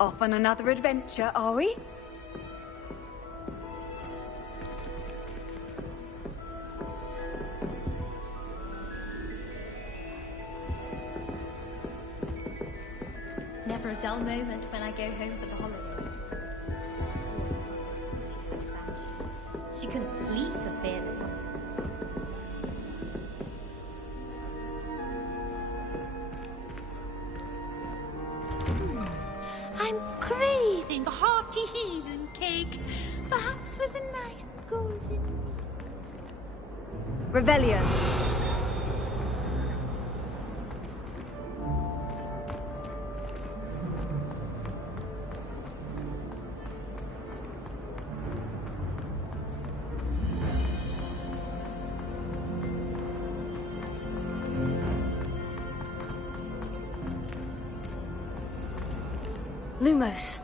Off on another adventure, are we? Never a dull moment when I go home for the holiday. She couldn't sleep for fear that... I'm craving a hearty heathen cake, perhaps with a nice golden... Revelio. Lumos.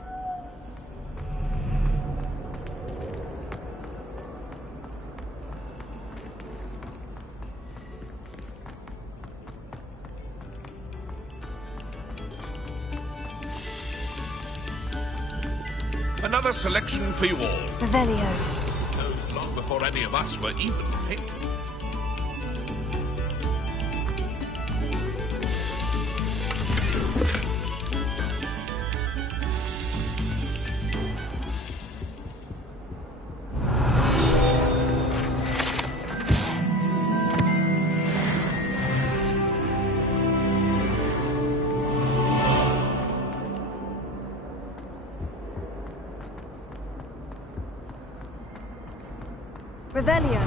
Another selection for you all. Revelio. No, long before any of us were even painted. Revelio.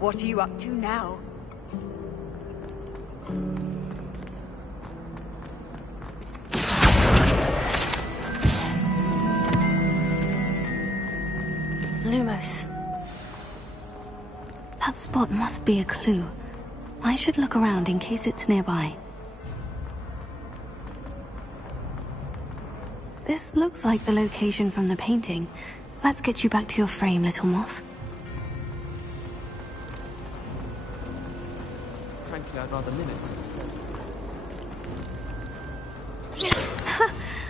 What are you up to now? Lumos. That spot must be a clue. I should look around in case it's nearby. This looks like the location from the painting. Let's get you back to your frame, little moth. Frankly, I'd rather limit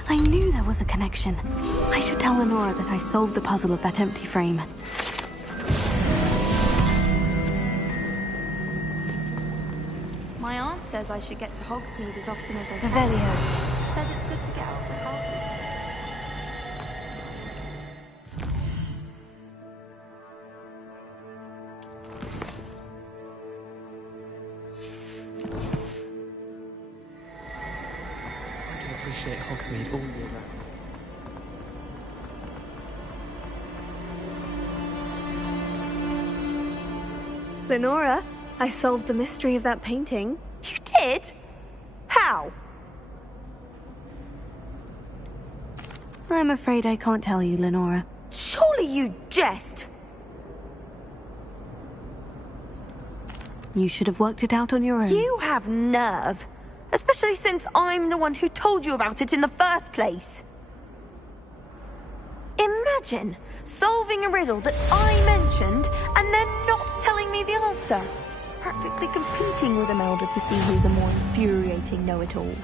I knew there was a connection. I should tell Lenora that I solved the puzzle of that empty frame. My aunt says I should get to Hogsmeade as often as I can. Revelio. Says it's good to get off the castle. I can appreciate Hogsmeade all year round. Lenora, I solved the mystery of that painting. You did? How? I'm afraid I can't tell you, Lenora. Surely you jest! You should have worked it out on your own. You have nerve. Especially since I'm the one who told you about it in the first place. Imagine solving a riddle that I mentioned and then not telling me the answer. Practically competing with Imelda to see who's a more infuriating know-it-all.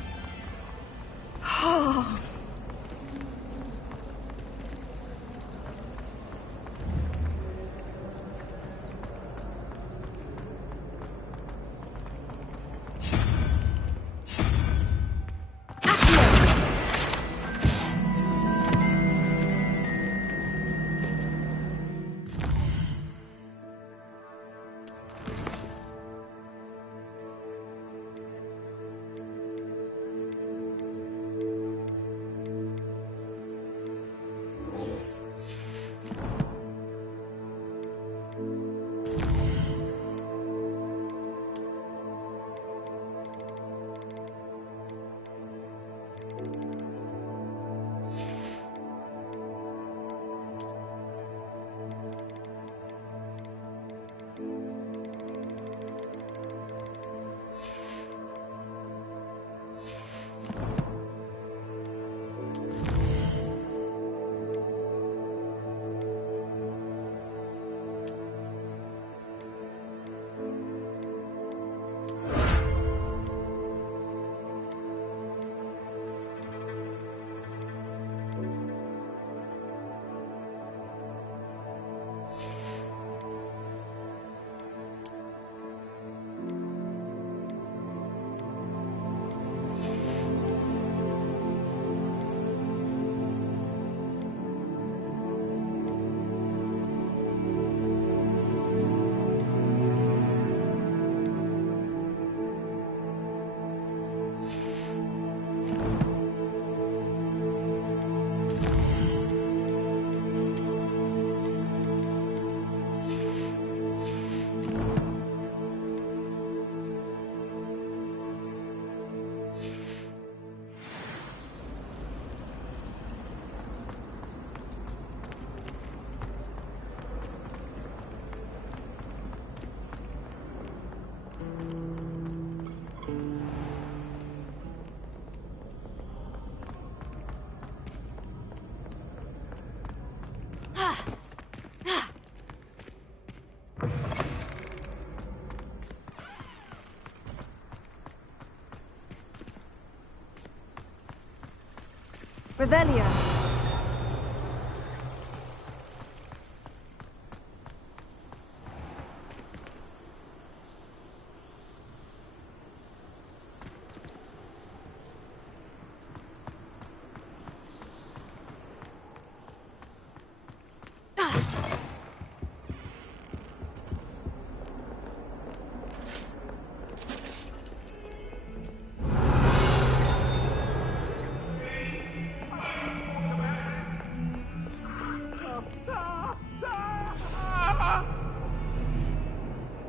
Revelio.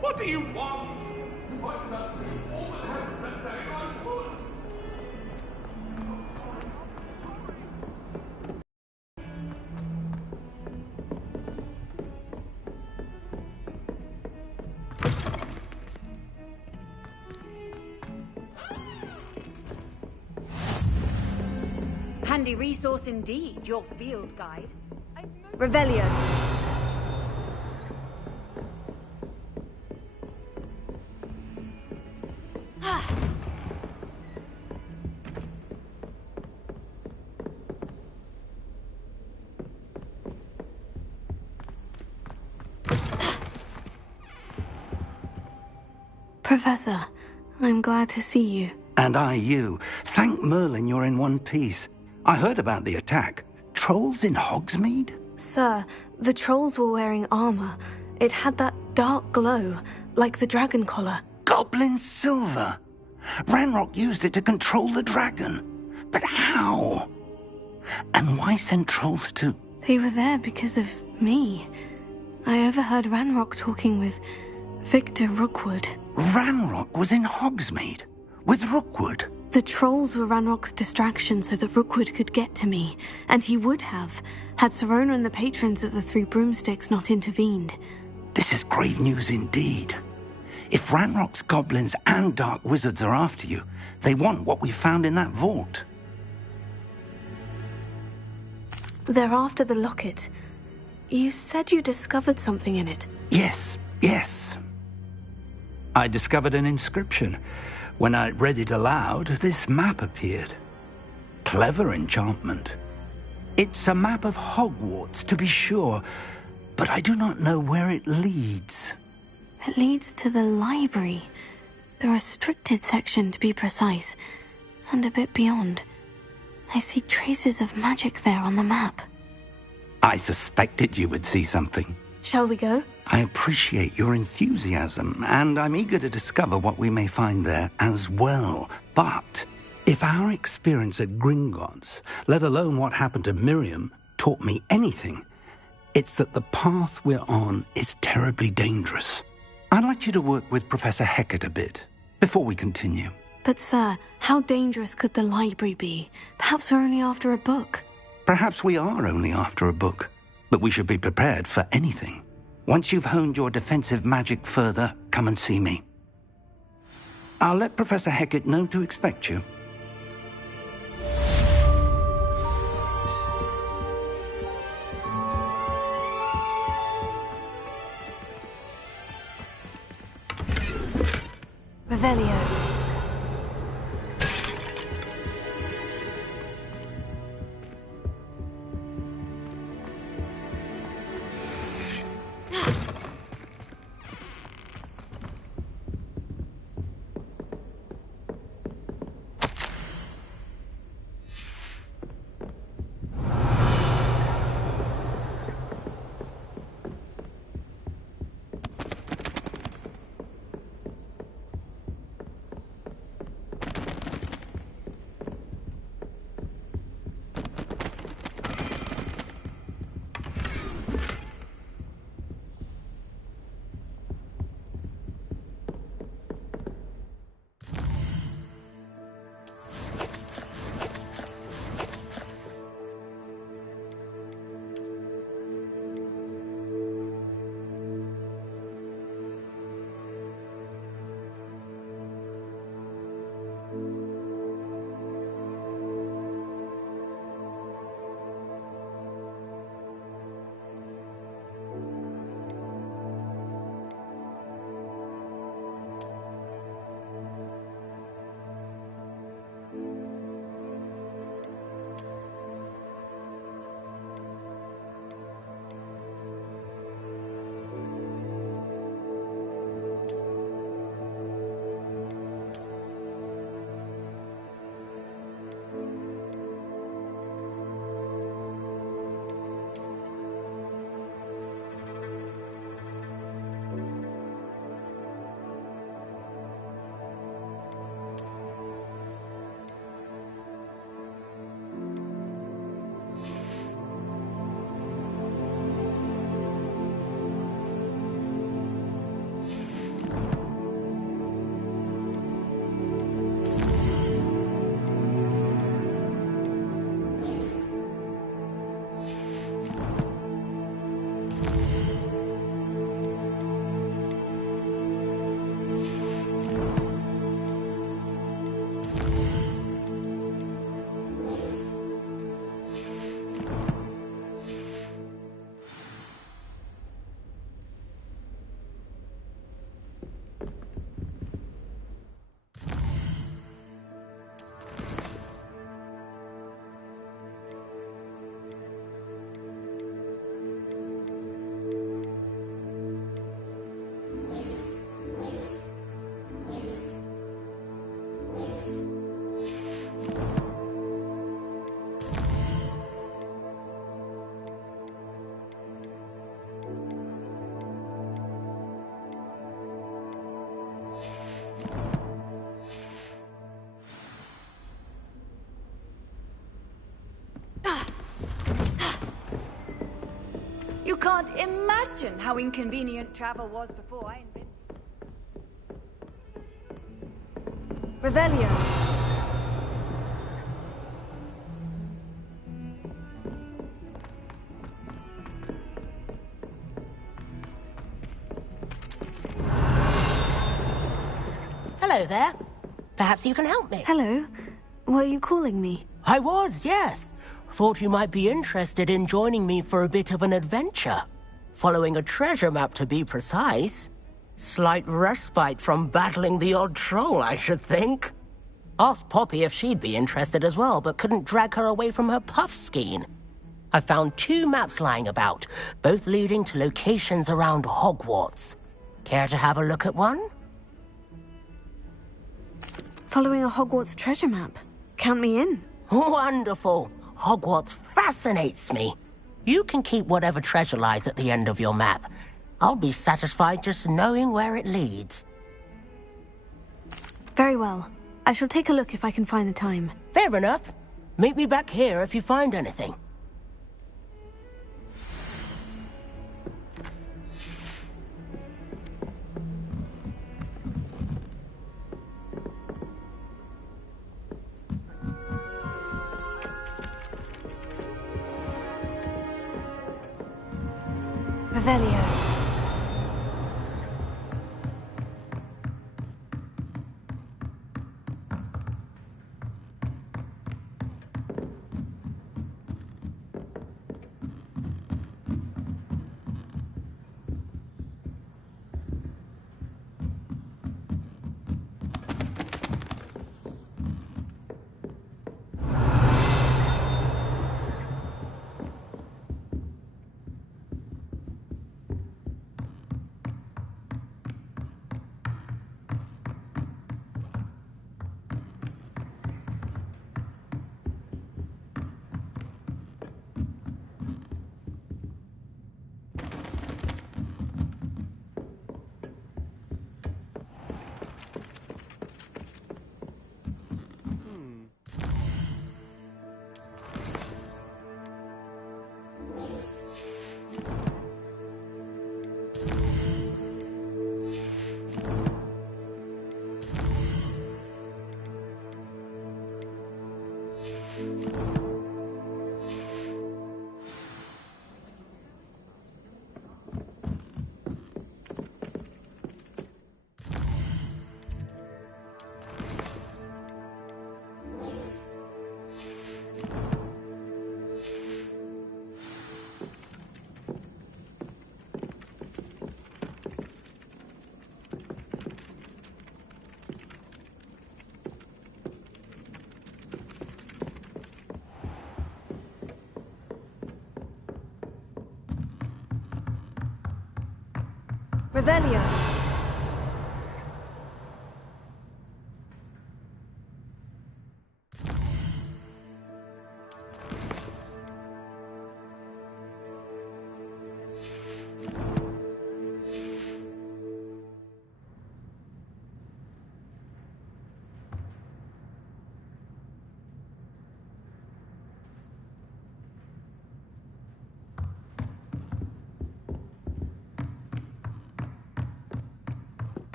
What do you want? Find out all that happened that day I could. Handy resource indeed, your field guide. Revelio. Professor, I'm glad to see you. And I you. Thank Merlin you're in one piece. I heard about the attack. Trolls in Hogsmeade? Sir, the trolls were wearing armor. It had that dark glow, like the dragon collar. Goblin silver! Ranrock used it to control the dragon. But how? And why send trolls too? They were there because of me. I overheard Ranrock talking with Victor Rookwood. Ranrock was in Hogsmeade? With Rookwood? The trolls were Ranrock's distraction so that Rookwood could get to me, and he would have, had Serona and the patrons at the Three Broomsticks not intervened. This is grave news indeed. If Ranrock's goblins and dark wizards are after you, they want what we found in that vault. They're after the locket. You said you discovered something in it. Yes. I discovered an inscription. When I read it aloud, this map appeared. Clever enchantment. It's a map of Hogwarts, to be sure, but I do not know where it leads. It leads to the library. The restricted section, to be precise, and a bit beyond. I see traces of magic there on the map. I suspected you would see something. Shall we go? I appreciate your enthusiasm, and I'm eager to discover what we may find there as well. But if our experience at Gringotts, let alone what happened to Miriam, taught me anything, it's that the path we're on is terribly dangerous. I'd like you to work with Professor Hecat a bit, before we continue. But sir, how dangerous could the library be? Perhaps we're only after a book. Perhaps we are only after a book, but we should be prepared for anything. Once you've honed your defensive magic further, come and see me. I'll let Professor Hecat know to expect you. Revelio. You can't imagine how inconvenient travel was before I invented. Revelio. Hello there. Perhaps you can help me. Hello. Were you calling me? I was, yes. Thought you might be interested in joining me for a bit of an adventure. Following a treasure map, to be precise. Slight respite from battling the odd troll, I should think. Asked Poppy if she'd be interested as well, but couldn't drag her away from her puff skein. I found 2 maps lying about, both leading to locations around Hogwarts. Care to have a look at one? Following a Hogwarts treasure map. Count me in. Wonderful. Hogwarts fascinates me. You can keep whatever treasure lies at the end of your map. I'll be satisfied just knowing where it leads. Very well. I shall take a look if I can find the time. Fair enough. Meet me back here if you find anything. Revelio. Revelio.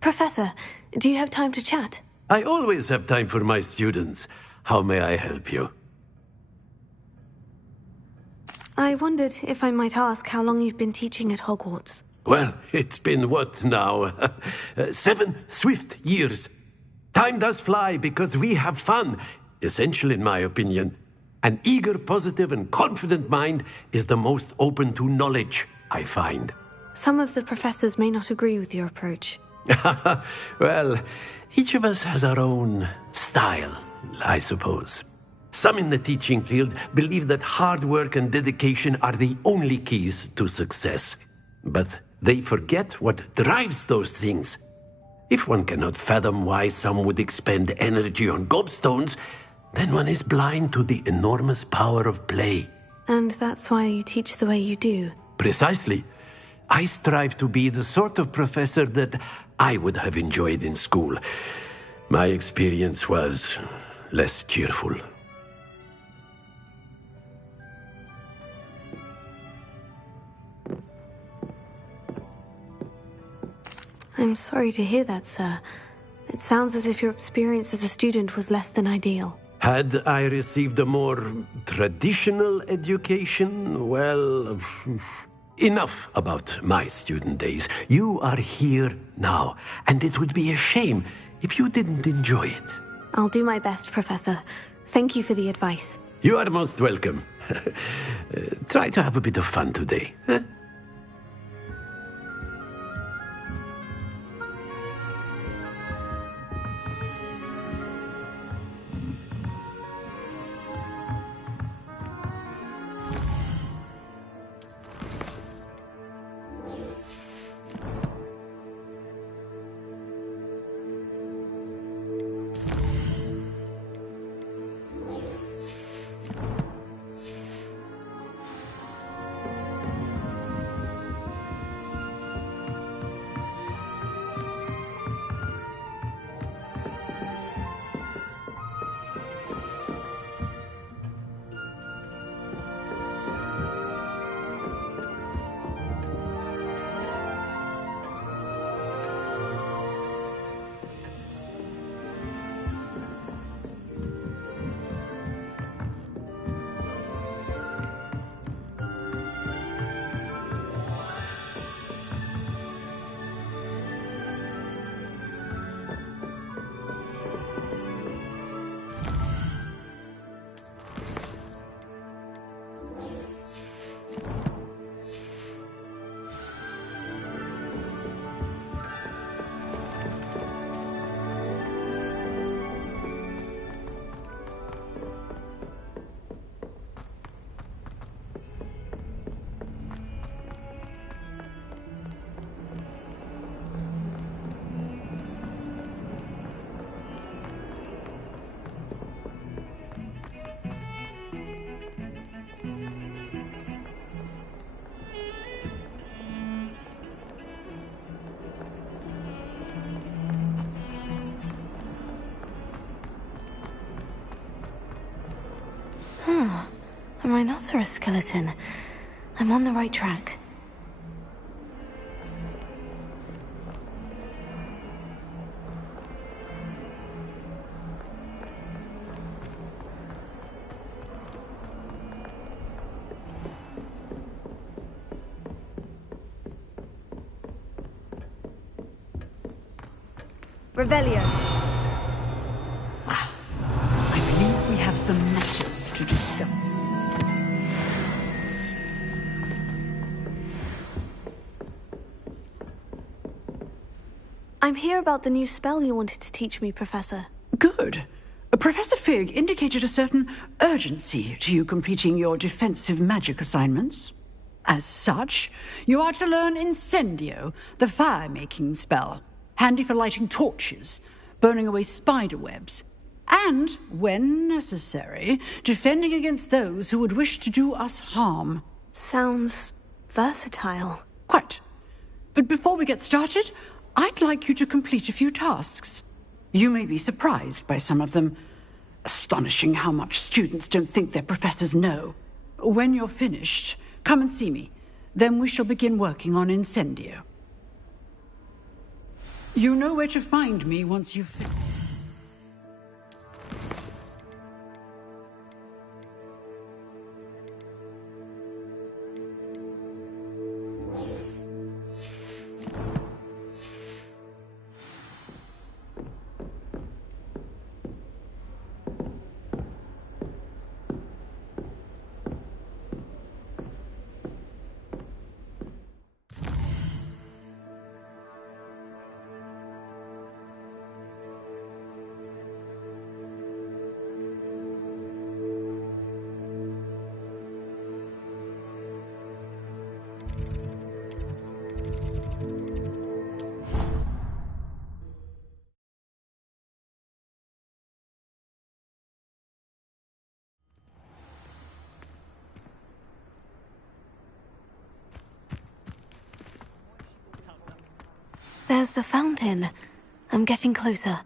Professor, do you have time to chat? I always have time for my students. How may I help you? I wondered if I might ask how long you've been teaching at Hogwarts. Well, it's been what now? 7 swift years. Time does fly because we have fun. Essential in my opinion. An eager, positive and confident mind is the most open to knowledge, I find. Some of the professors may not agree with your approach. Well, each of us has our own style, I suppose. Some in the teaching field believe that hard work and dedication are the only keys to success. But they forget what drives those things. If one cannot fathom why some would expend energy on gobstones, then one is blind to the enormous power of play. And that's why you teach the way you do? Precisely. I strive to be the sort of professor that I would have enjoyed in school. My experience was less cheerful. I'm sorry to hear that, sir. It sounds as if your experience as a student was less than ideal. Had I received a more traditional education, well, Enough about my student days. You are here now, and it would be a shame if you didn't enjoy it. I'll do my best, Professor. Thank you for the advice. You are most welcome. Try to have a bit of fun today. Huh? A rhinoceros skeleton. I'm on the right track. Revelio. I believe we have some matters to discuss. I'm here about the new spell you wanted to teach me, Professor. Good. Professor Fig indicated a certain urgency to you completing your defensive magic assignments. As such, you are to learn Incendio, the fire-making spell, handy for lighting torches, burning away spider webs, and, when necessary, defending against those who would wish to do us harm. Sounds versatile. Quite. But before we get started, I'd like you to complete a few tasks. You may be surprised by some of them. Astonishing how much students don't think their professors know. When you're finished, come and see me. Then we shall begin working on Incendio. You know where to find me once you've finished. There's the fountain. I'm getting closer.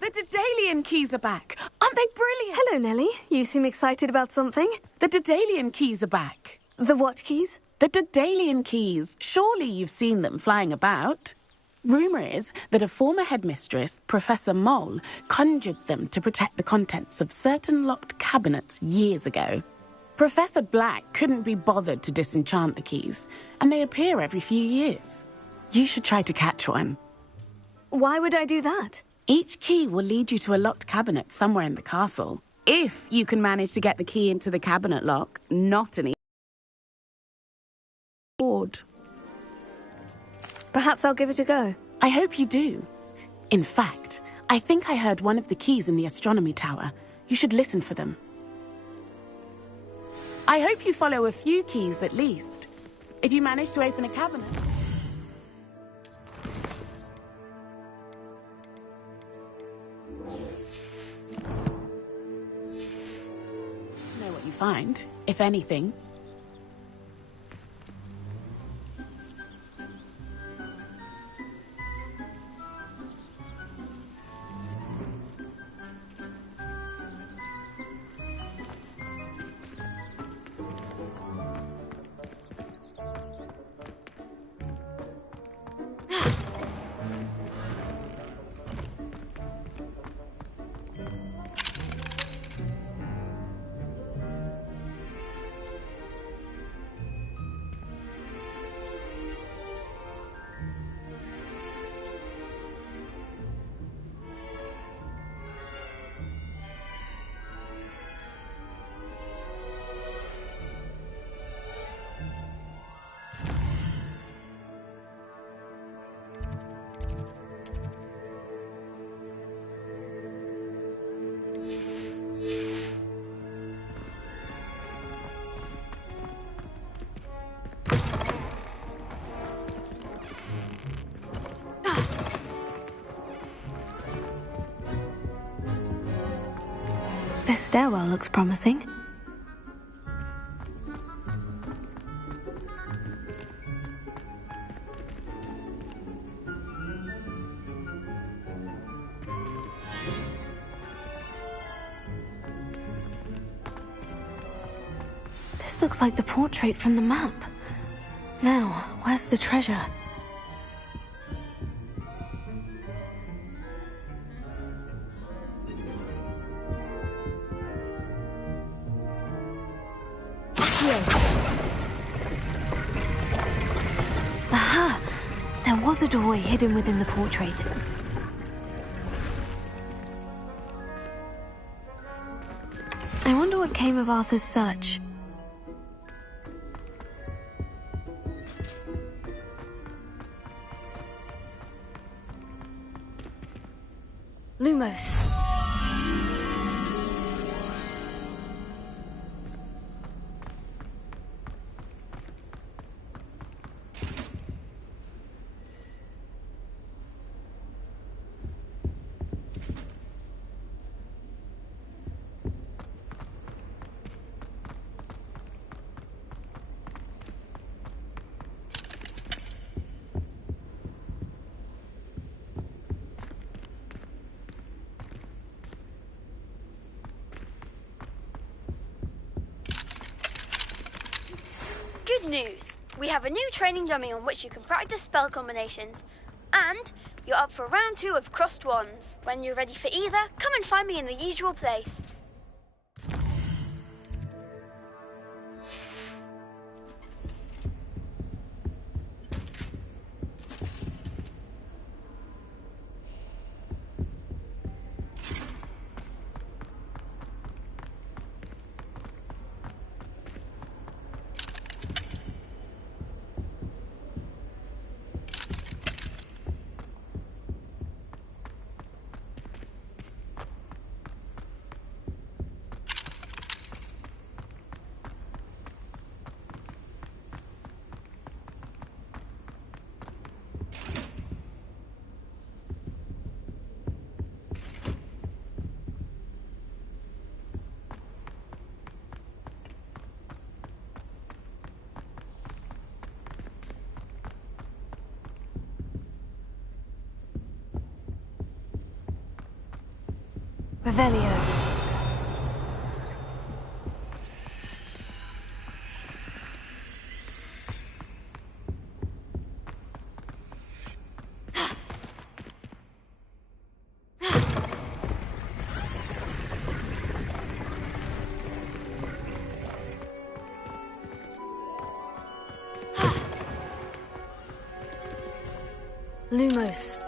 The Daedalian keys are back. Aren't they brilliant? Hello, Nellie. You seem excited about something. The Daedalian keys are back. The what keys? The Daedalian keys. Surely you've seen them flying about. Rumour is that a former headmistress, Professor Mole, conjured them to protect the contents of certain locked cabinets years ago. Professor Black couldn't be bothered to disenchant the keys, and they appear every few years. You should try to catch one. Why would I do that? Each key will lead you to a locked cabinet somewhere in the castle. If you can manage to get the key into the cabinet lock, not an board. Perhaps I'll give it a go. I hope you do. In fact, I think I heard one of the keys in the astronomy tower. You should listen for them. I hope you follow a few keys at least. If you manage to open a cabinet... Know what you find, if anything. This stairwell looks promising. This looks like the portrait from the map. Now, where's the treasure? Aha! There was a doorway hidden within the portrait. I wonder what came of Arthur's search. Lumos. Good news! We have a new training dummy on which you can practice spell combinations. And you're up for round 2 of Crossed Wands. When you're ready for either, come and find me in the usual place. Revelio. Lumos.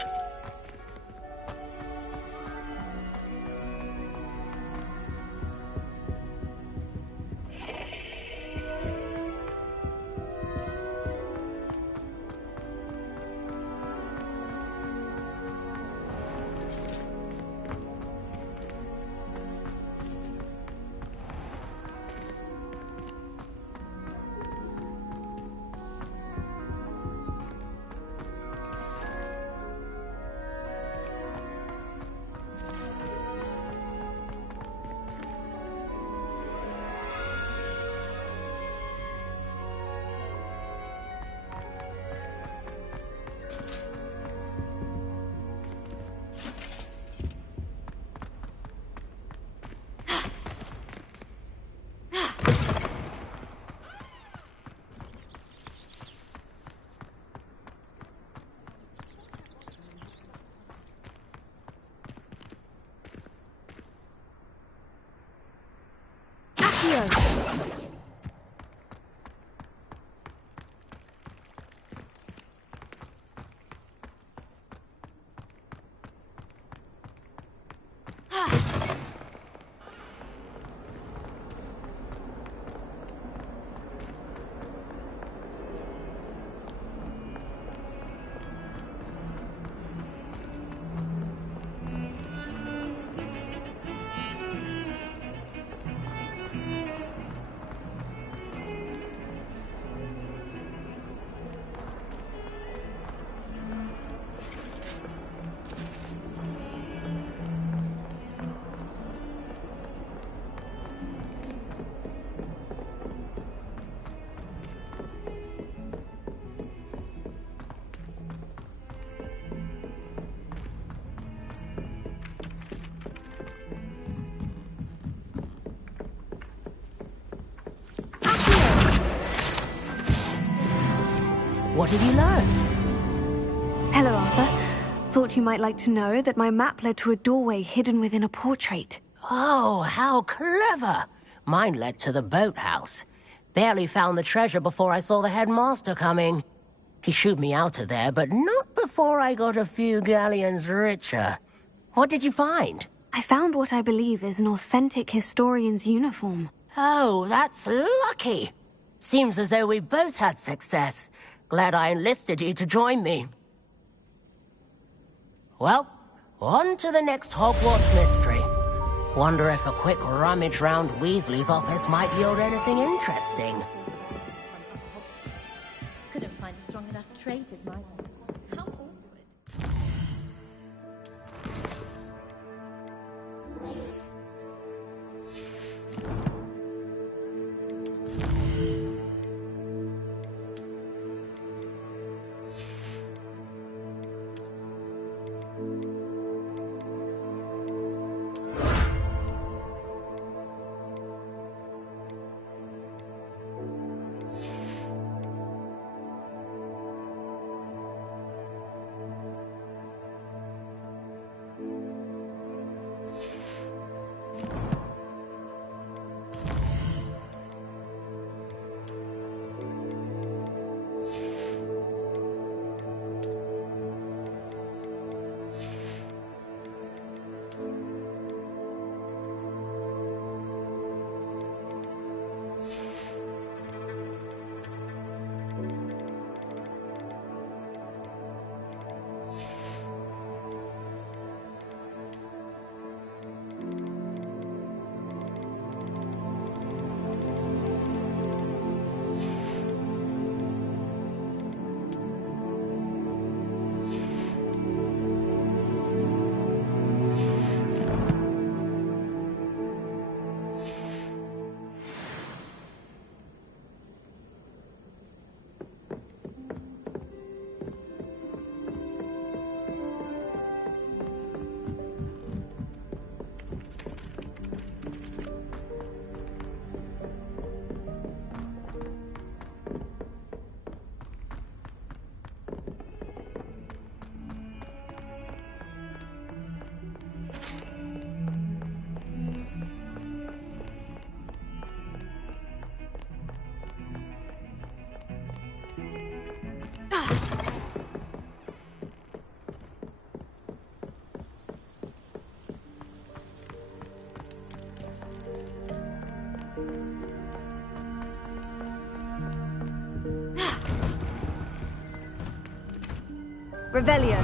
What have you learned? Hello, Arthur. Thought you might like to know that my map led to a doorway hidden within a portrait. Oh, how clever! Mine led to the boathouse. Barely found the treasure before I saw the headmaster coming. He shooed me out of there, but not before I got a few galleons richer. What did you find? I found what I believe is an authentic historian's uniform. Oh, that's lucky. Seems as though we both had success. Glad I enlisted you to join me. Well, on to the next Hogwarts mystery. Wonder if a quick rummage round Weasley's office might yield anything interesting. Couldn't find a strong enough trait with my... How awkward. Revelio.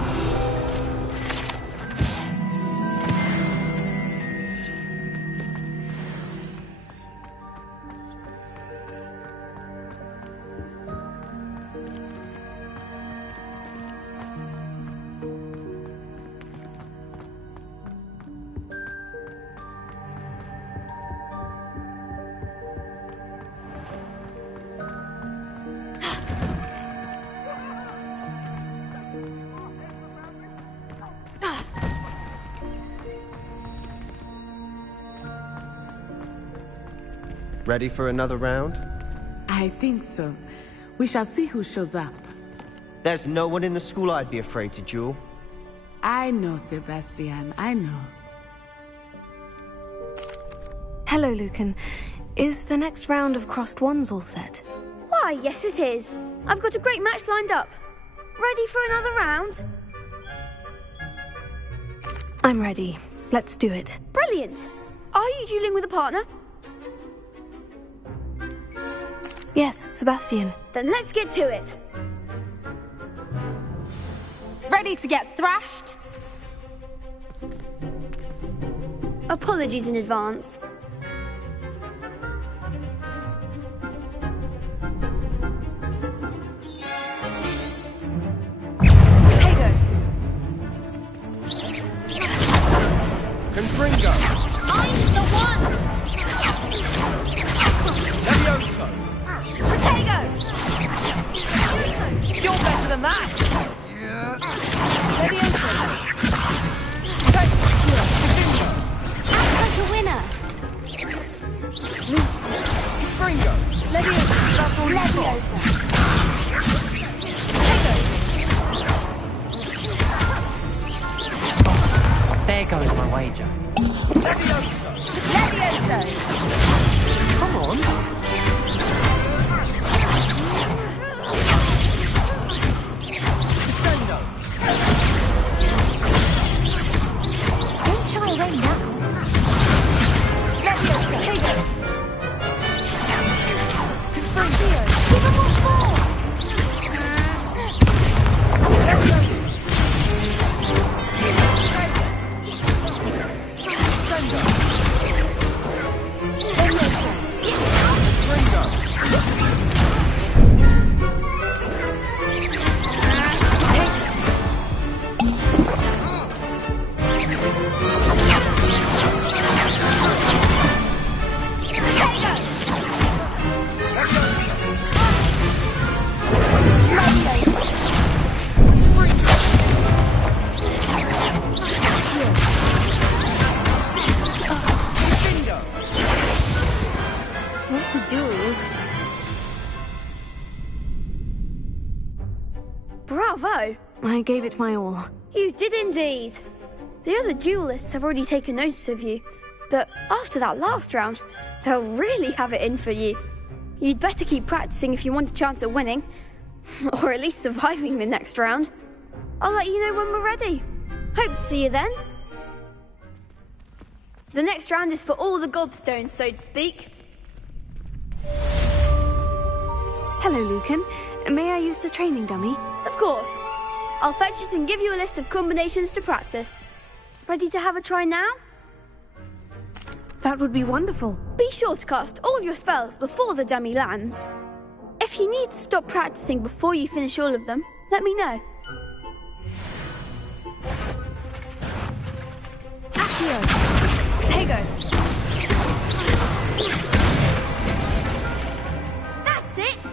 Ready for another round? I think so. We shall see who shows up. There's no one in the school I'd be afraid to duel. I know, Sebastian, I know. Hello, Lucan. Is the next round of crossed wands all set? Why, yes it is. I've got a great match lined up. Ready for another round? I'm ready. Let's do it. Brilliant. Are you dueling with a partner? Yes, Sebastian. Then let's get to it. Ready to get thrashed? Apologies in advance. Potato. Confringo. I'm the one! Levioso. Potato. You're better than that! Levioso. Act like a winner! Fringo. Levioso. That's all you've got. Potato. There goes my wager. Levioso. Levioso. Come on. Crescendo. Don't shy away now. Levioso. Potato. Confringo. Give him what for! What a duel. Bravo! I gave it my all. You did indeed. The other duelists have already taken notice of you, but after that last round, they'll really have it in for you. You'd better keep practicing if you want a chance at winning, or at least surviving the next round. I'll let you know when we're ready. Hope to see you then. The next round is for all the gobstones, so to speak. Hello, Lucan. May I use the training dummy? Of course. I'll fetch it and give you a list of combinations to practice. Ready to have a try now? That would be wonderful. Be sure to cast all your spells before the dummy lands. If you need to stop practicing before you finish all of them, let me know. Accio. Potato. That's it!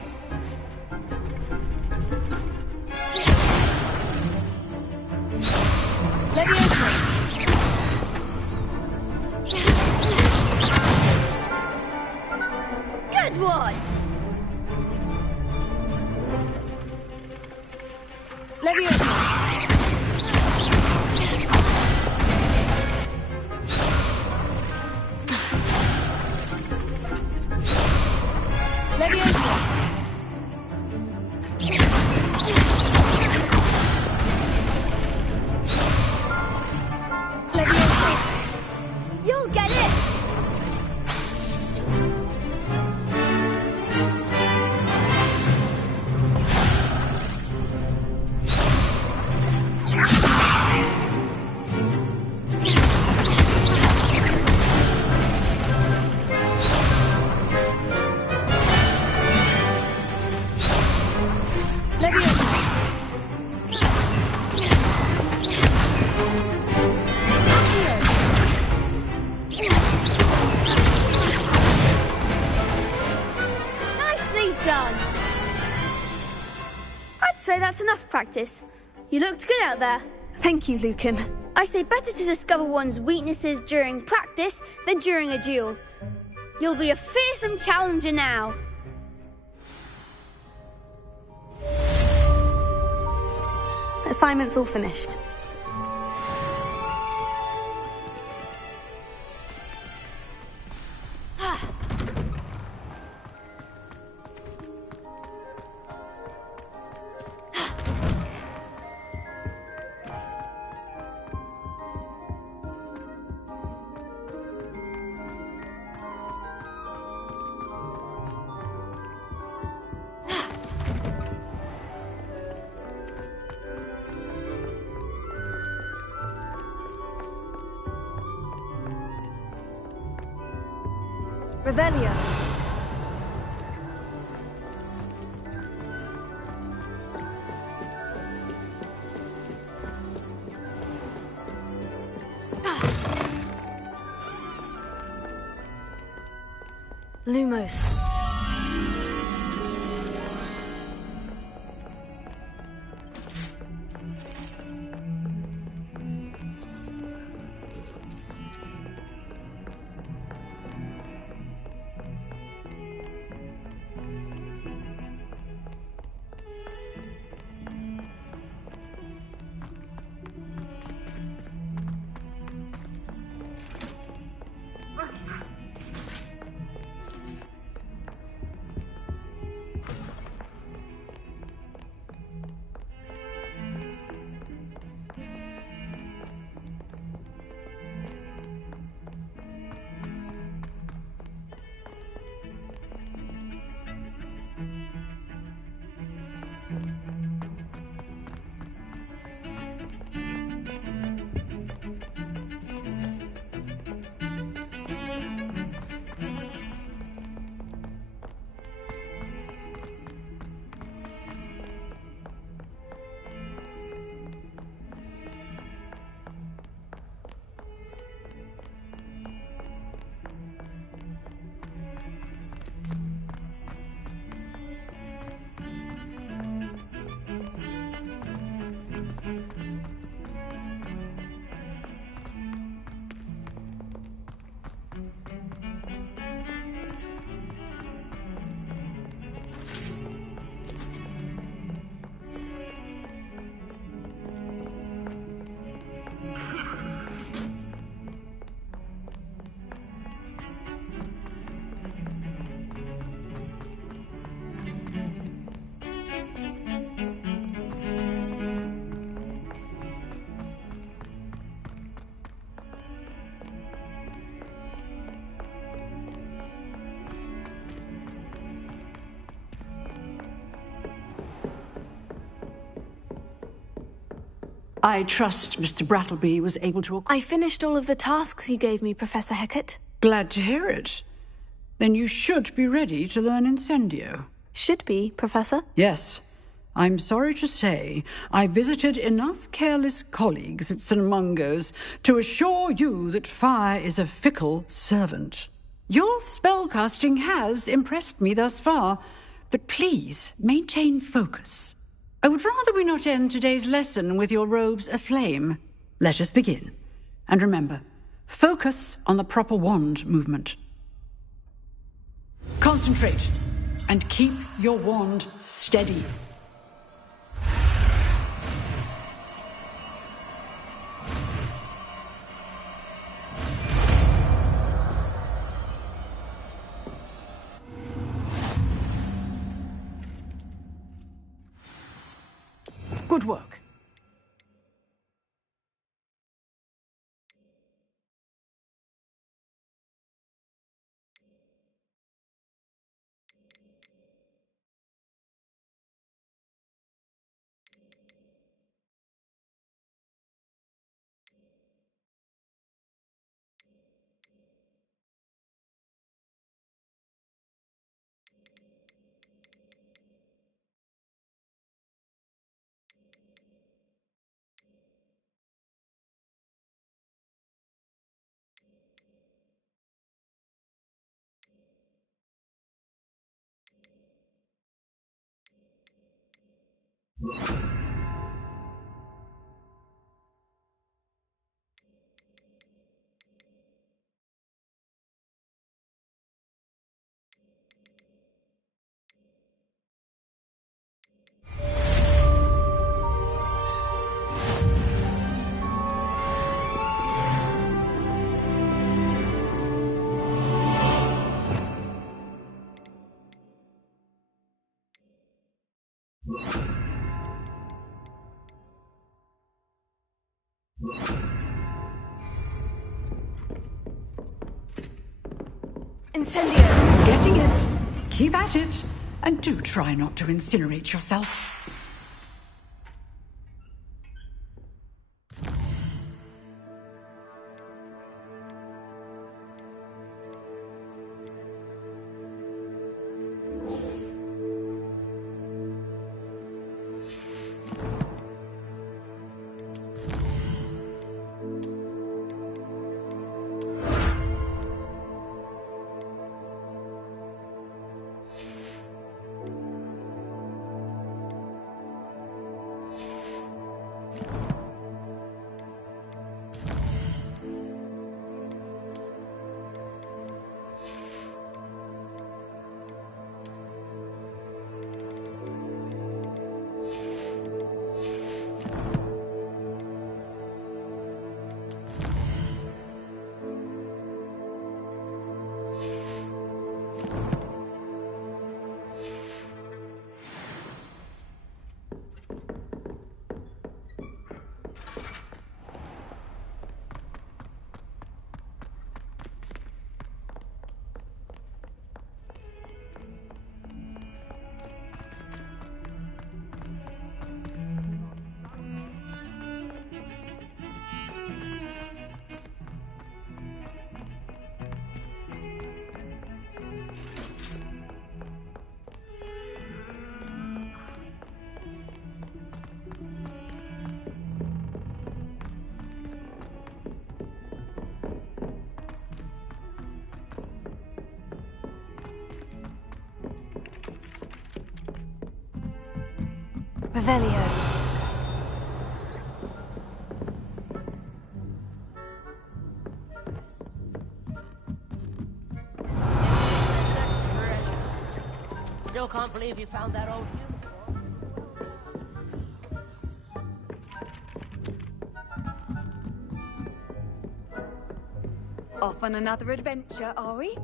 Levioso. Good one! Levioso. Levioso. Levioso. You'll get it! Nicely done! I'd say that's enough practice. You looked good out there. Thank you, Lucan. I say better to discover one's weaknesses during practice than during a duel. You'll be a fearsome challenger now. Assignment's all finished. Revelio. Lumos. I trust Mr. Brattleby was able to... I finished all of the tasks you gave me, Professor Hecat. Glad to hear it. Then you should be ready to learn Incendio. Should be, Professor? Yes. I'm sorry to say I visited enough careless colleagues at St. Mungo's to assure you that fire is a fickle servant. Your spellcasting has impressed me thus far, but please maintain focus. I would rather we not end today's lesson with your robes aflame. Let us begin. And remember, focus on the proper wand movement. Concentrate and keep your wand steady. Good work. Incendio! Getting it. Keep at it. And do try not to incinerate yourself. Revelio. Still can't believe you found that old uniform. Off on another adventure, are we?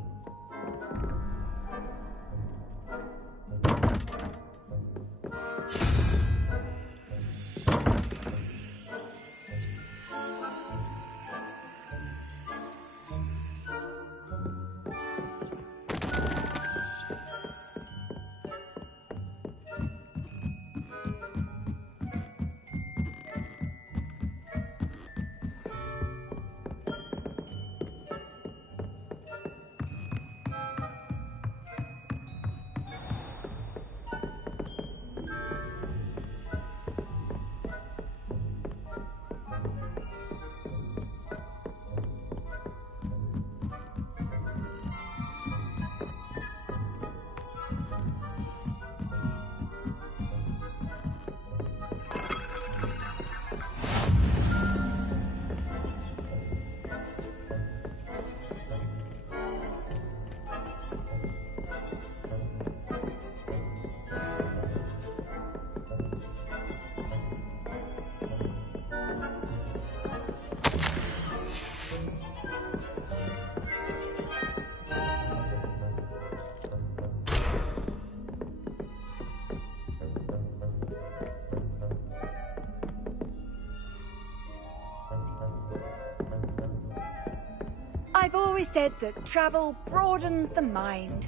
I've always said that travel broadens the mind.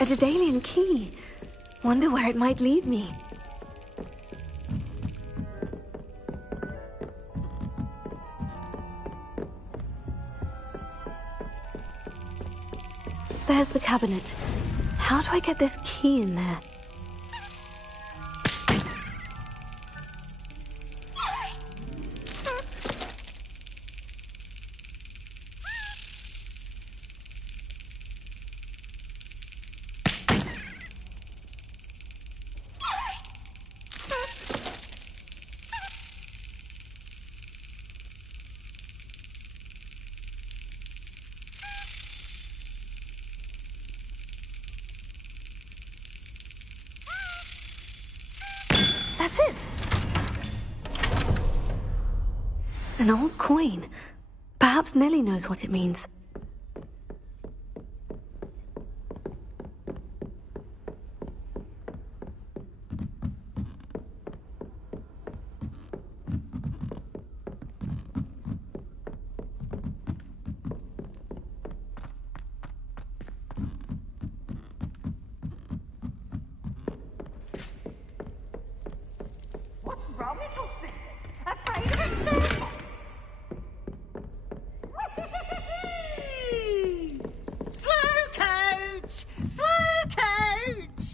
A Daedalian key. Wonder where it might lead me. There's the cabinet. How do I get this key in there? That's it! An old coin. Perhaps Nellie knows what it means. What's wrong, little sister? Afraid of experiments? Slow coach! Slow coach!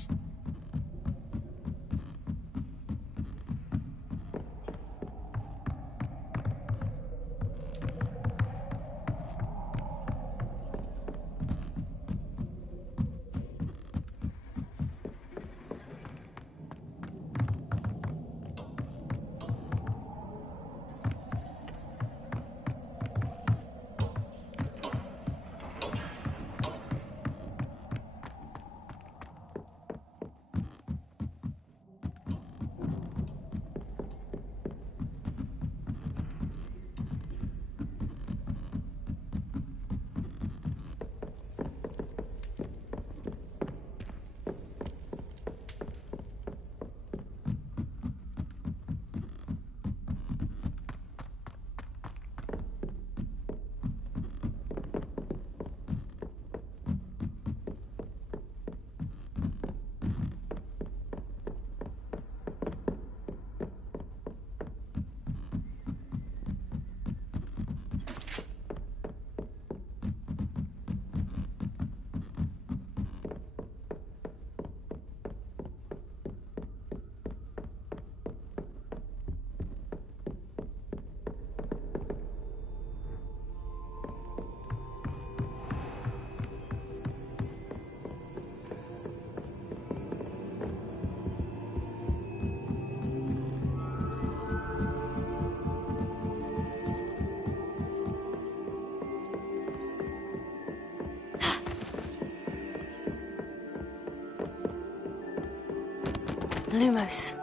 Lumos.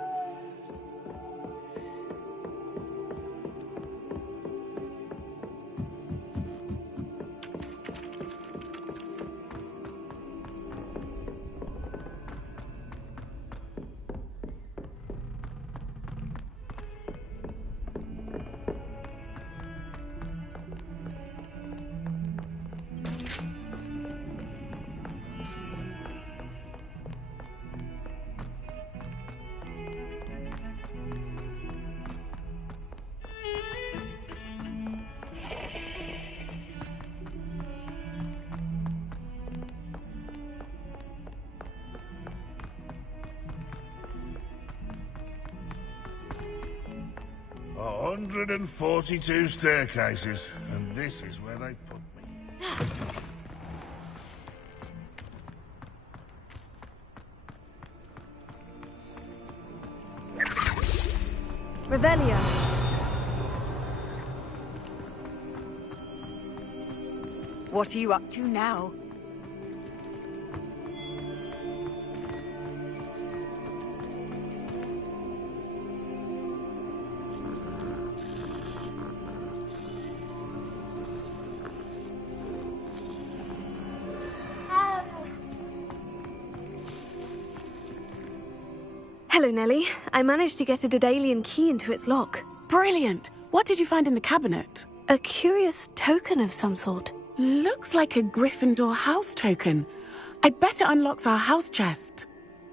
A 142 staircases, and this is where they put me. Revelio. What are you up to now? Hello, Nellie. I managed to get a Daedalian key into its lock. Brilliant! What did you find in the cabinet? A curious token of some sort. Looks like a Gryffindor house token. I bet it unlocks our house chest.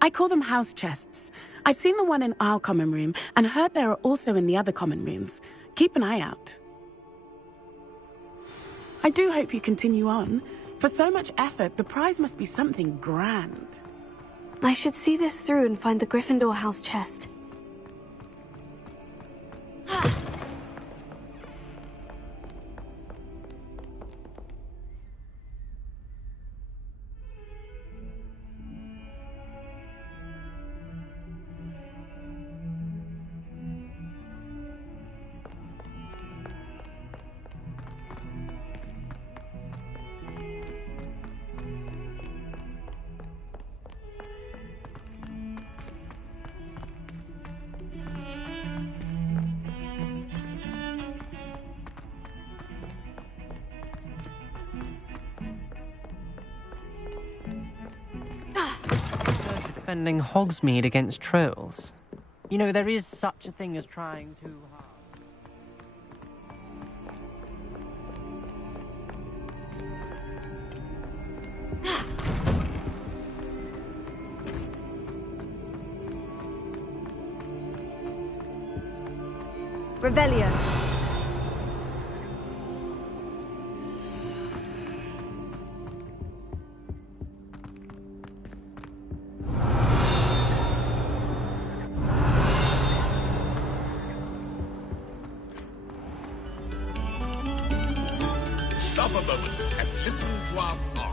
I call them house chests. I've seen the one in our common room and heard there are also in the other common rooms. Keep an eye out. I do hope you continue on. For so much effort, the prize must be something grand. I should see this through and find the Gryffindor house chest. defending Hogsmeade against trolls. You know, there is such a thing as trying too hard. Revelio. Stop a moment and listen to our song.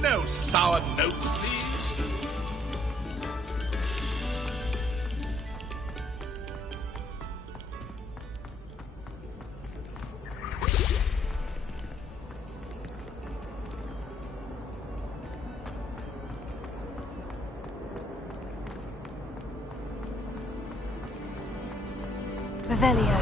No sour notes, please. Revelio.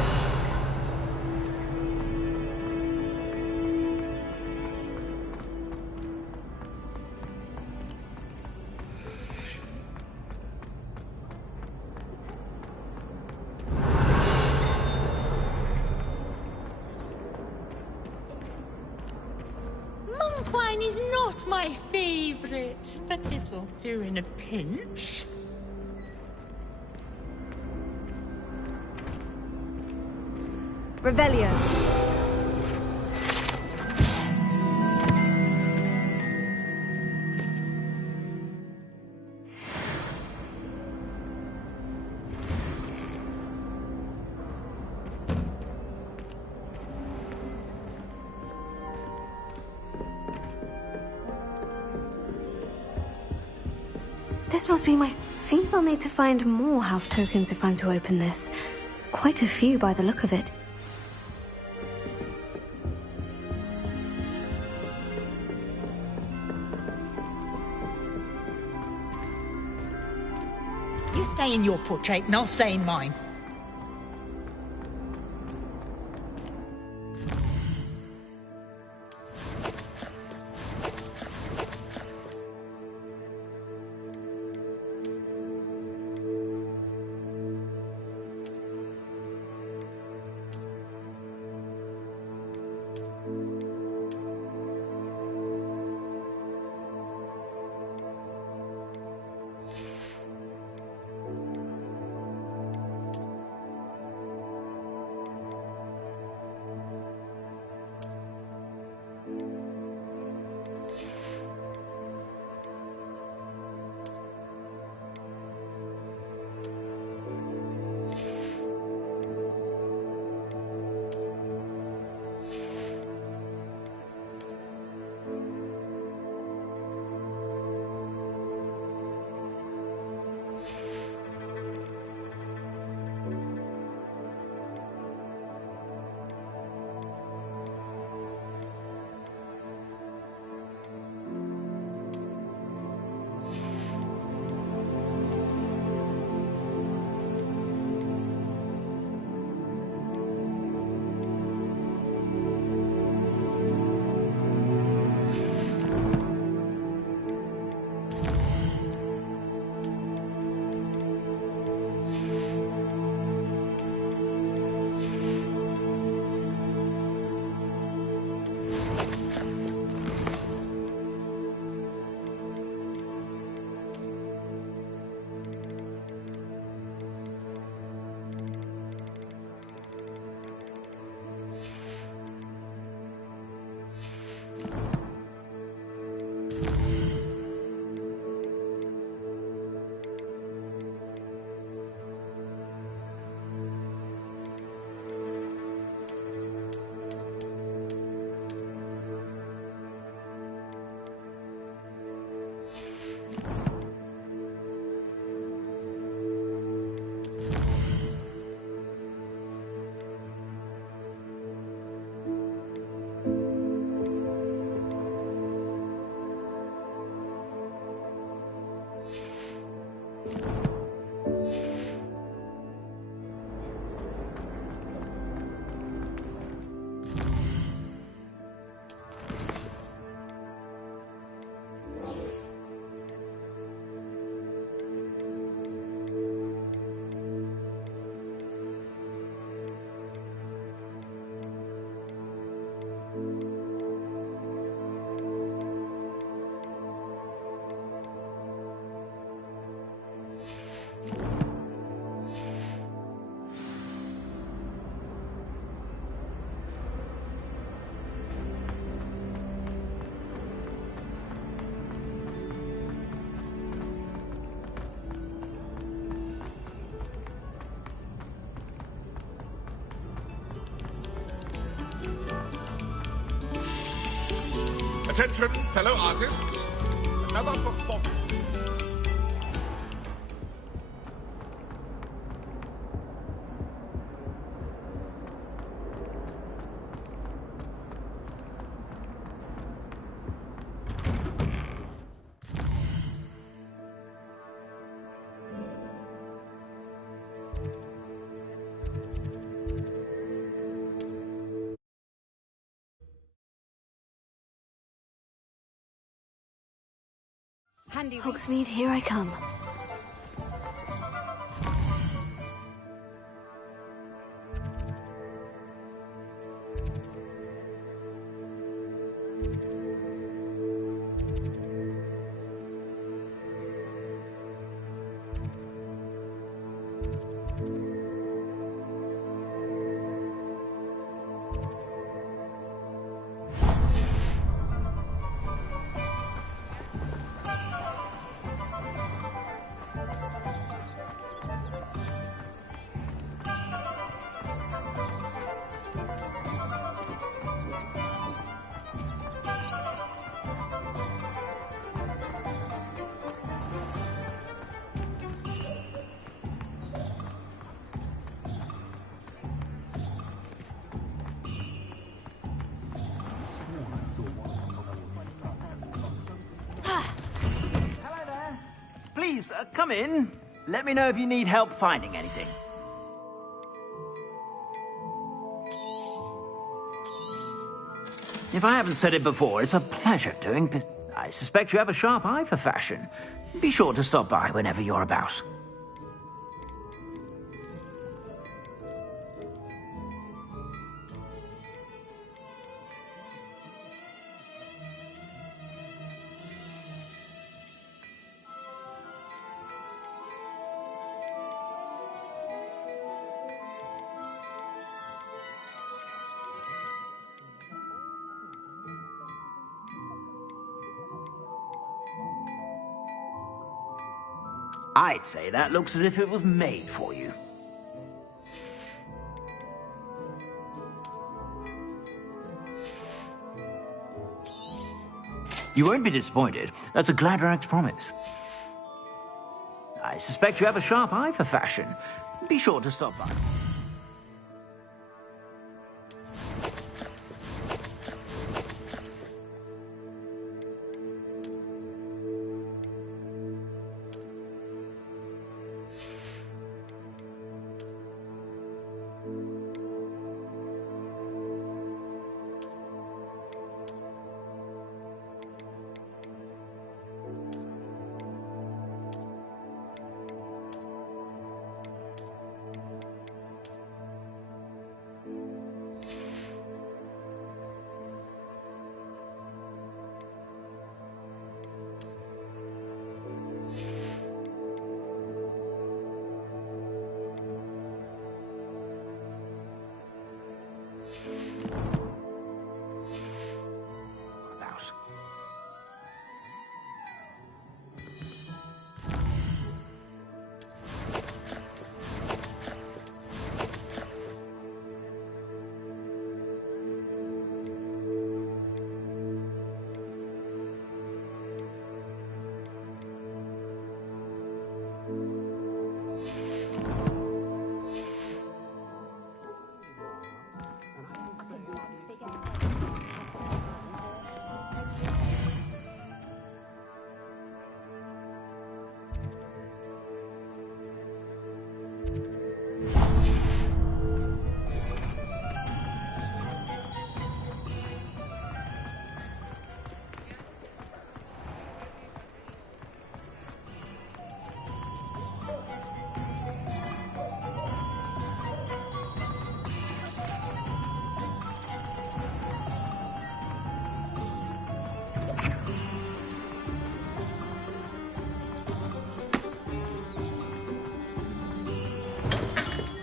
Monk wine is not my favourite, but it'll do in a pinch. Revelio. This must be my... Seems I'll need to find more house tokens if I'm to open this. Quite a few by the look of it. You stay in your portrait and I'll stay in mine. Attention, fellow artists. Another performance. Hogsmeade, here I come. Please, come in. Let me know if you need help finding anything. If I haven't said it before, it's a pleasure doing business. I suspect you have a sharp eye for fashion. Be sure to stop by whenever you're about. I'd say that looks as if it was made for you. You won't be disappointed. That's a Gladrag's promise. I suspect you have a sharp eye for fashion. Be sure to stop by.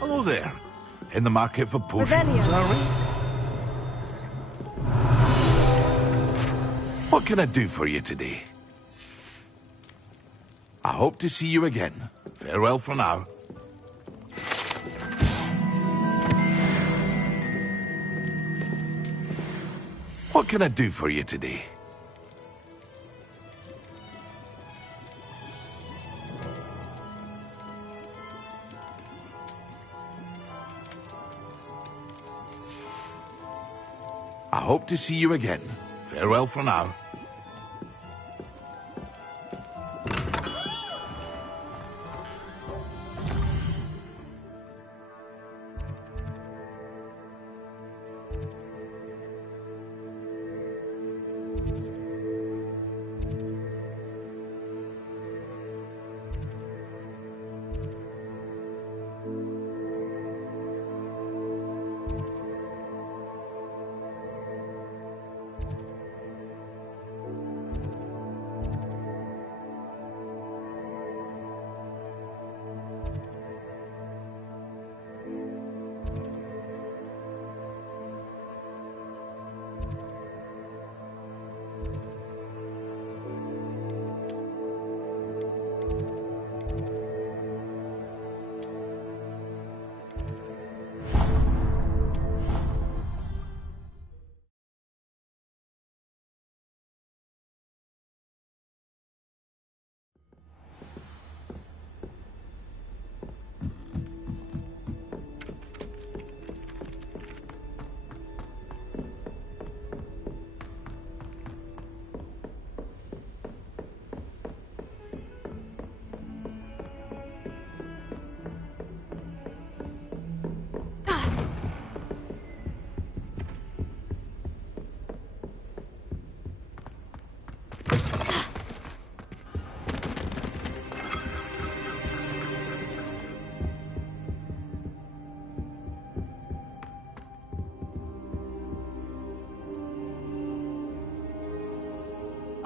Hello there. In the market for potions, are we? What can I do for you today? I hope to see you again. Farewell for now. What can I do for you today? hope to see you again. Farewell for now.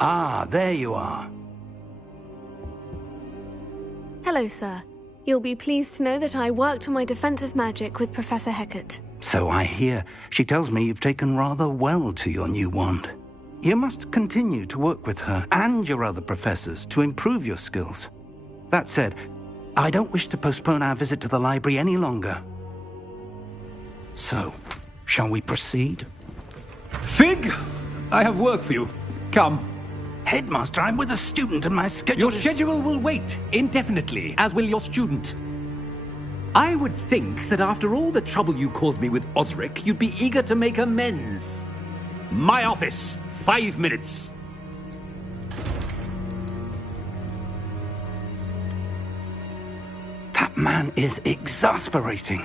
Ah, there you are. Hello, sir. You'll be pleased to know that I worked on my defensive magic with Professor Hecat. So I hear. She tells me you've taken rather well to your new wand. You must continue to work with her and your other professors to improve your skills. That said, I don't wish to postpone our visit to the library any longer. So, shall we proceed? Fig! I have work for you. Come. Headmaster, I'm with a student and my schedule Your schedule will wait indefinitely, as will your student. I would think that after all the trouble you caused me with Osric, you'd be eager to make amends. My office, 5 minutes. That man is exasperating.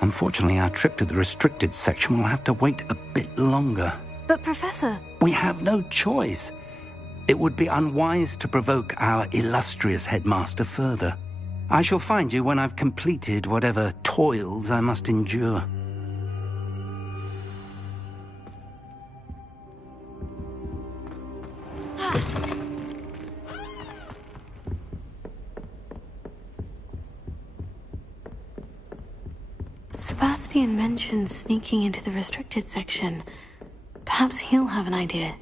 Unfortunately, our trip to the restricted section will have to wait a bit longer. But, Professor... We have no choice. It would be unwise to provoke our illustrious headmaster further. I shall find you when I've completed whatever toils I must endure. Sebastian mentioned sneaking into the restricted section. Perhaps he'll have an idea.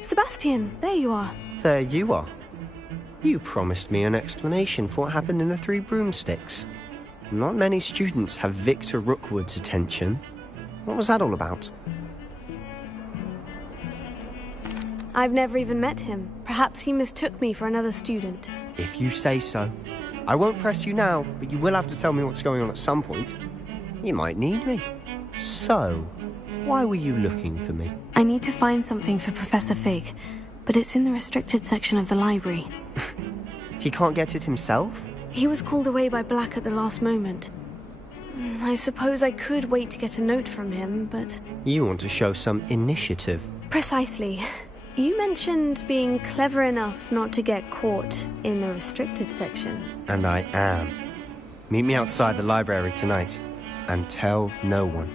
Sebastian, there you are. There you are. You promised me an explanation for what happened in the Three Broomsticks. Not many students have Victor Rookwood's attention. What was that all about? I've never even met him. Perhaps he mistook me for another student. If you say so. I won't press you now, but you will have to tell me what's going on at some point. You might need me. So, Why were you looking for me? I need to find something for Professor Fig, but it's in the restricted section of the library. He can't get it himself? He was called away by Black at the last moment. I suppose I could wait to get a note from him, but... You want to show some initiative. Precisely. You mentioned being clever enough not to get caught in the restricted section. And I am. Meet me outside the library tonight, and tell no one.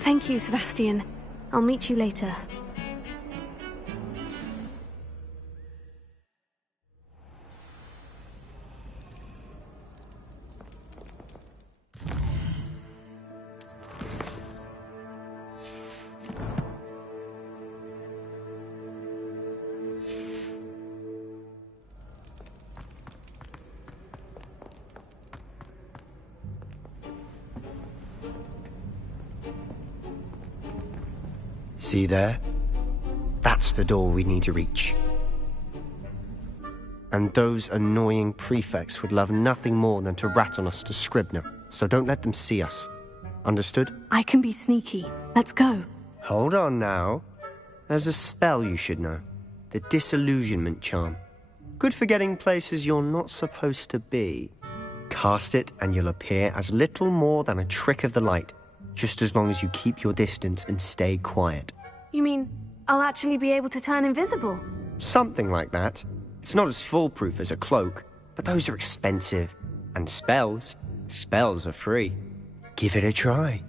Thank you, Sebastian. I'll meet you later. See there? That's the door we need to reach. And those annoying prefects would love nothing more than to rat on us to Scribner, so don't let them see us. Understood? I can be sneaky. Let's go. Hold on now. There's a spell you should know. The Disillusionment Charm. Good for getting places you're not supposed to be. Cast it and you'll appear as little more than a trick of the light, just as long as you keep your distance and stay quiet. You mean I'll actually be able to turn invisible? Something like that. It's not as foolproof as a cloak, but those are expensive. And spells are free. Give it a try.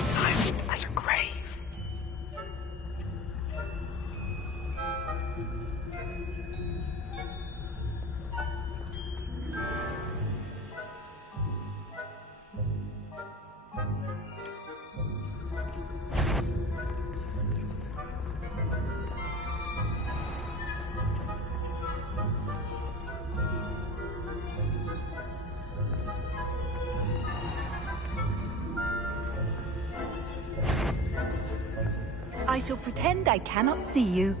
Silent as a grave. I shall pretend I cannot see you.